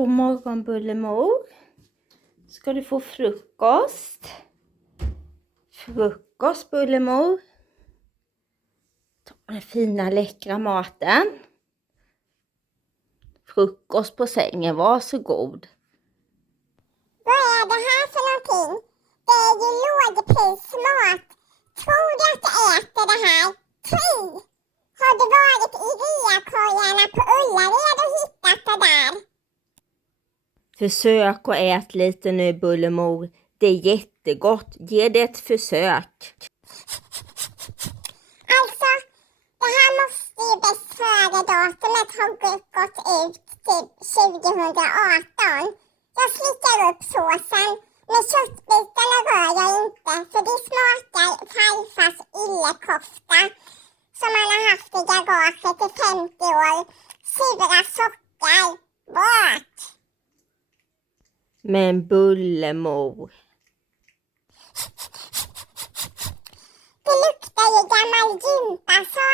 God morgon Bullemor. Ska du få frukost? Frukost Bullemor. Ta den fina läckra maten. Frukost på sängen, varsågod. Vad är det här för någonting? Det är ju lågprismat. Tror du att du äter det här? Fy! Har du varit i reakorgarna på Ullared och hittat det där? Försök att äta lite nu Bullemor. Det är jättegott. Ge det ett försök. Alltså, det här måste ju bäst före-datumet ha gått ut till 2018. Jag slickar upp såsen, men köttbitarna rör jag inte för det smakar farfars yllekofta som han har haft i garaget i 50 år. Sura sockar. Bort! Men Bullemor. Det luktar ju gammal gympasal